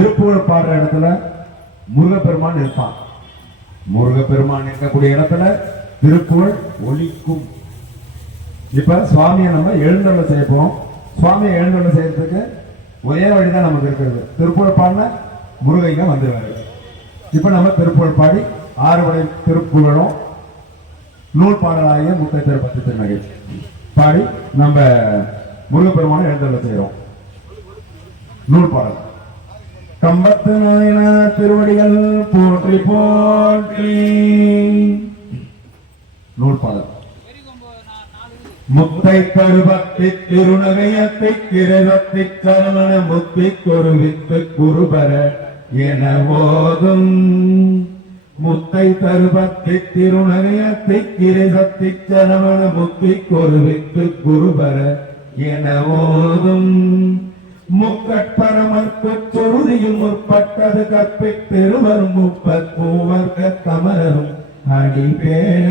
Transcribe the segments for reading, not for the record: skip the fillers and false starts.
திருப்புகழ் பாடுற இடத்துல முருகப்பெருமான் இருப்பான். முருகப்பெருமான் இருக்கக்கூடிய இடத்துல திருப்புகழ் ஒலிக்கும். இப்ப சுவாமியை நம்ம எழுந்தருளை செய்ய போறோம். சுவாமியை எழுந்தருளை செய்யறதுக்கு ஒரே வழிதான் நமக்கு இருக்கிறது. திருப்புகழ் பாடின முருகைங்க வந்துருவாரு. இப்ப நம்ம திருப்புகழ் பாடி 6 வடை திருப்புகழும் நூல் பாடலாகிய முத்தை திருப்பத்தி திருநகை பாடி நம்ம முருகப்பெருமான எழுந்தருளை செய்யறோம். நூல் பாடல். கம்பத்து நாயன திருவடிகள் போற்றி போற்றி. நூல் பாடல். முத்தை கருபத்தி திருநகையத்தை கிரகத்தை சரவண முத்தி கொருவித்து குருபர என போதும். முத்தை தருபத்தி திருநகையத்தை கிரகத்தை சரவண முத்தி கொருவித்து குருபர என போதும். முக்கட்பரமர்க்கு சொருதியும் முற்பட்டது கற்பித்திருவரும் முப்பூவர்க்க தமரரும் அடிபேண.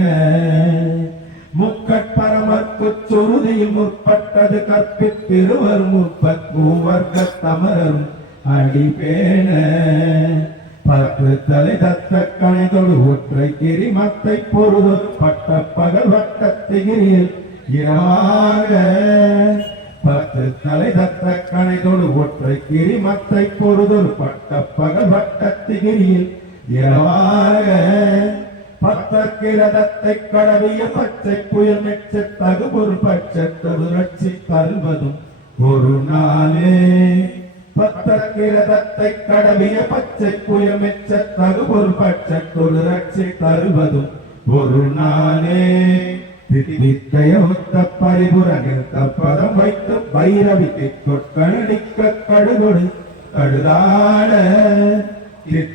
முக்கட்பரமர்க்கு சொருதியும் முற்பட்டது கற்பித்திருவரும் முப்பூவர்க்க தமரரும் அடிபேண. 10 தலை தத்த கணைதொடு ஒற்றை கிரிமத்தை பொருது பட்ட பகல் வட்டத்திகிரியில் இரவாக. 10 தலை தத்த கணைதொடு ஒற்றை கிரிமத்தை பொருதொரு பட்ட பகல் வட்டத்திகிரியில் இரவாக. 10 கிரதத்தை கடவிய பச்சை புயல் மெச்ச தகுபொரு பட்சத்தது ரட்சி தருவதும் ஒரு நாளே. 10 கிரதத்தை கடவிய பச்சை புயல் மெச்ச தகுபொரு பட்சத்தொரு ரட்சி தருவதும் ஒரு நாளே. வித்தைய ஒத்த பரிபுர நிறுத்த பதம் வைத்து பைரவிக்கு கொட்கடிக்க கடுகொடு கடுதாட.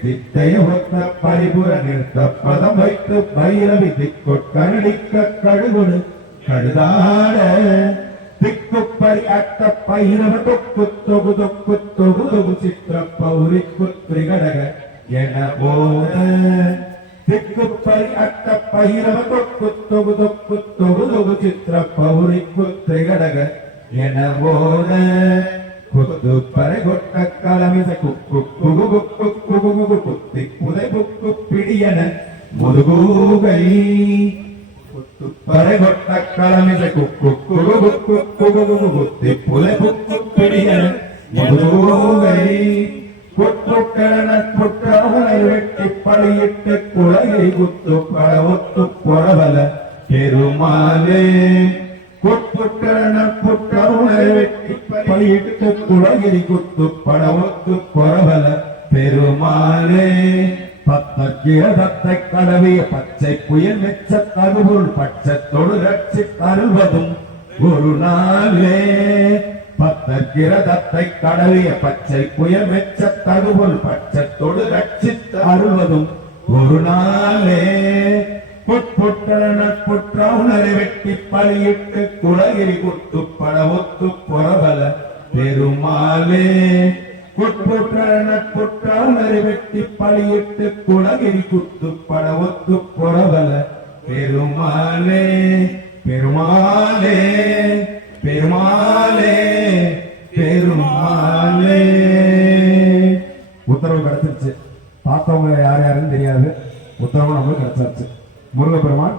வித்தைய ஒத்த பரிபுர நிறுத்த பதம் வைத்து பைரவிக்கு கொட்கடிக்க கடுகொடு கடுதாட. திக்குப்பரி அட்ட பைரவ தொக்கு தொகு தொக்கு தொகு தொகு சித்திர பௌரிக்கு திரிகடக என போத. திக்குப்பரி அட்ட பைரவ தொக்கு தொகு தொக்கு தொகு தொகு சித்திர பௌரிக்கு திரிகடக என போத. குத்து பறை கொட்ட கலமிச குக்கு குகு குக்கு குகு குகு குத்தி புதை புக்கு பிடியன முதுகூகை. குத்து பறை கொட்ட கலமிச குக்கு குகு குக்கு குகு குகு குத்தி புதை புக்கு பிடியன முதுகூகை. குற்றுக்கடன குற்றவனை வெட்டி பழியிட்டு குலகை குத்து பழவொத்து பொறவல பெருமாளே. குற்றுக்கடன குற்றவனை வெட்டி பழியிட்டு குலகிரி குத்து பழவொத்து பொறவல பெருமாளே. 10 கிரதத்தை கடவிய பச்சை புயல் மெச்ச தகுபொருள் பட்சத்தொடு ரட்சி தருவதும் ஒரு நாளே. 10 கிரதத்தை கடவிய பச்சை புயல் மெச்ச தகுபொருள் பட்சத்தொடு ரட்சித்து அருள்வதும் ஒரு நாளே. புற்றவுணரை வெட்டி பழியிட்டு குலகிரி குத்து பழவொத்து பொறவல பெருமாளே. புற்றவுணரை வெட்டி பழியிட்டு குலகிரி குத்து பழவொத்து பொறவல பெருமாளே. பெருமாளே பெருமாளே பெருமாளே. உத்தரவு கிடைச்சிருச்சு. பார்த்தவங்க யார் யாருன்னு தெரியாது. உத்தரவு நம்மளுக்கு கிடைச்சாச்சு. முருகப்பெருமான்